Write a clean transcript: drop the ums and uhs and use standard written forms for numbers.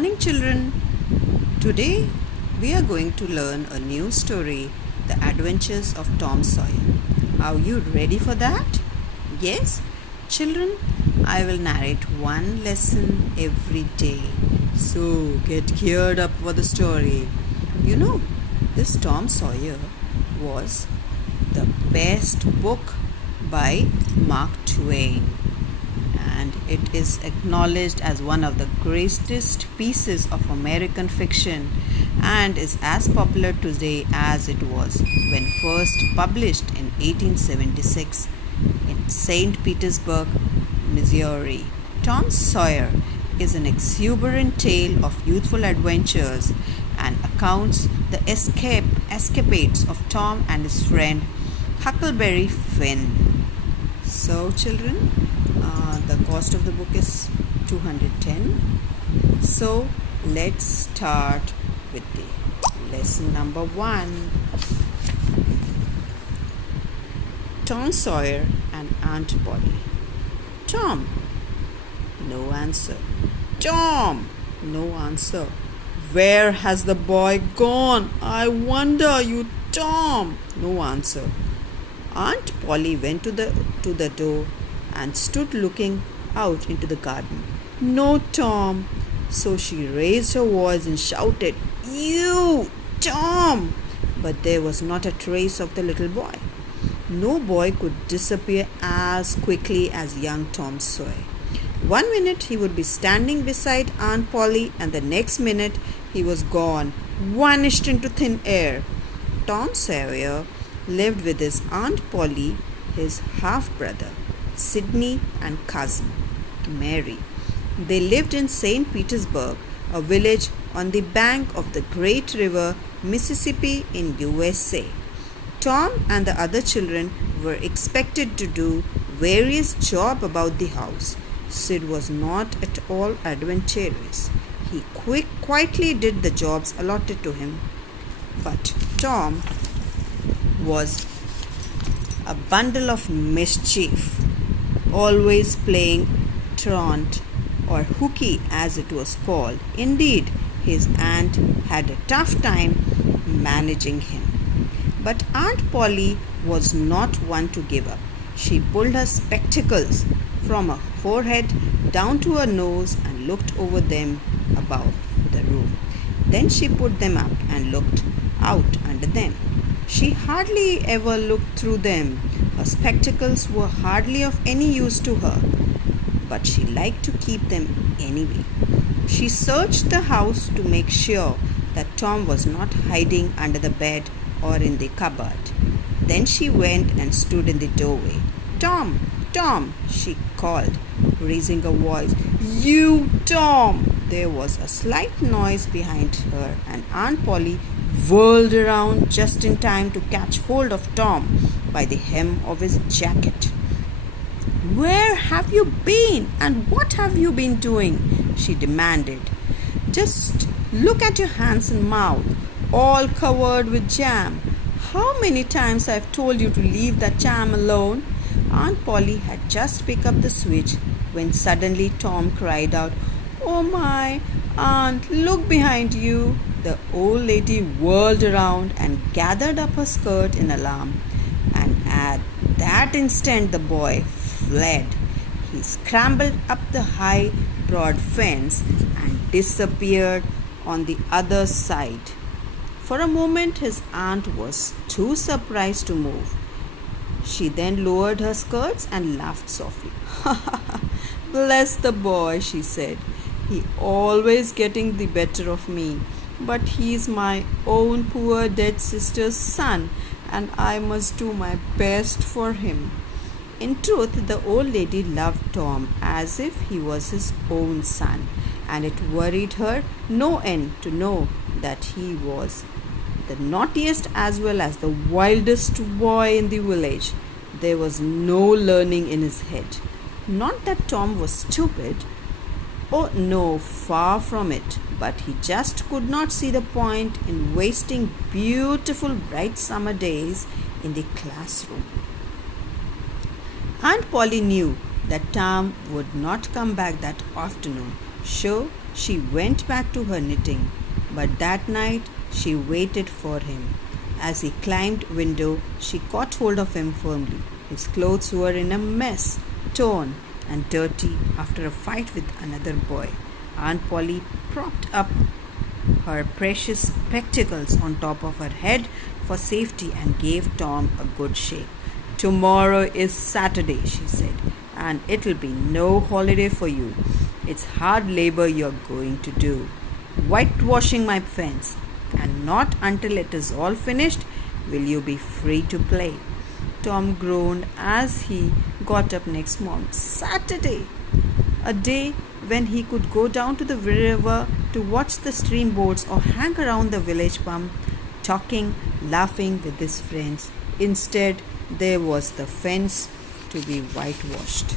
morning, children. Today we are going to learn a new story, The Adventures of Tom Sawyer. Are you ready for that? Yes? Children, I will narrate one lesson every day. So get geared up for the story. You know, this Tom Sawyer was the best book by Mark Twain, and it is acknowledged as one of the greatest pieces of American fiction and is as popular today as it was when first published in 1876 in St. Petersburg, Missouri. Tom Sawyer is an exuberant tale of youthful adventures and recounts the escapades of Tom and his friend Huckleberry Finn. So, children, the cost of the book is 210. So, let's start with the lesson number 1. Tom Sawyer and Aunt Polly. Tom. No answer. Tom. No answer. Where has the boy gone? I wonder, you Tom. No answer. Aunt Polly went to the door and stood looking out into the garden. No Tom. So she raised her voice and shouted, You, Tom! But there was not a trace of the little boy. No boy could disappear as quickly as young Tom Sawyer. 1 minute he would be standing beside Aunt Polly, and the next minute he was gone, vanished into thin air. Tom Sawyer lived with his Aunt Polly, his half-brother, Sidney, and cousin, Mary. They lived in St. Petersburg, a village on the bank of the great river Mississippi in USA. Tom and the other children were expected to do various jobs about the house. Sid was not at all adventurous. He quietly did the jobs allotted to him. But Tom was a bundle of mischief, always playing truant or hooky as it was called. Indeed, his aunt had a tough time managing him. But Aunt Polly was not one to give up. She pulled her spectacles from her forehead down to her nose and looked over them above the room. Then she put them up and looked out under them. She hardly ever looked through them. Her spectacles were hardly of any use to her, but she liked to keep them anyway. She searched the house to make sure that Tom was not hiding under the bed or in the cupboard. Then she went and stood in the doorway. Tom, Tom, she called, raising her voice. You, Tom! There was a slight noise behind her, and Aunt Polly whirled around just in time to catch hold of Tom by the hem of his jacket. Where have you been, and what have you been doing? She demanded. Just look at your hands and mouth, all covered with jam. How many times I've told you to leave that jam alone? Aunt Polly had just picked up the switch when suddenly Tom cried out, Oh my, Aunt, look behind you. The old lady whirled around and gathered up her skirt in alarm. And at that instant the boy fled. He scrambled up the high, broad fence and disappeared on the other side. For a moment his aunt was too surprised to move. She then lowered her skirts and laughed softly. Bless the boy, she said. He always getting the better of me. But he's my own poor dead sister's son, and I must do my best for him. In truth, the old lady loved Tom as if he was his own son, and it worried her no end to know that he was the naughtiest as well as the wildest boy in the village. There was no learning in his head. Not that Tom was stupid. Oh no, far from it. But he just could not see the point in wasting beautiful bright summer days in the classroom. Aunt Polly knew that Tom would not come back that afternoon, so She went back to her knitting, but that night she waited for him. As he climbed window, she caught hold of him firmly. His clothes were in a mess, torn and dirty after a fight with another boy. Aunt Polly propped up her precious spectacles on top of her head for safety and gave Tom a good shake. Tomorrow is Saturday, she said, and it'll be no holiday for you. It's hard labor you're going to do, whitewashing my fence, and not until it is all finished will you be free to play. Tom groaned as he got up next morning. Saturday! A day when he could go down to the river to watch the streamboats or hang around the village pump, talking, laughing with his friends. Instead, there was the fence to be whitewashed.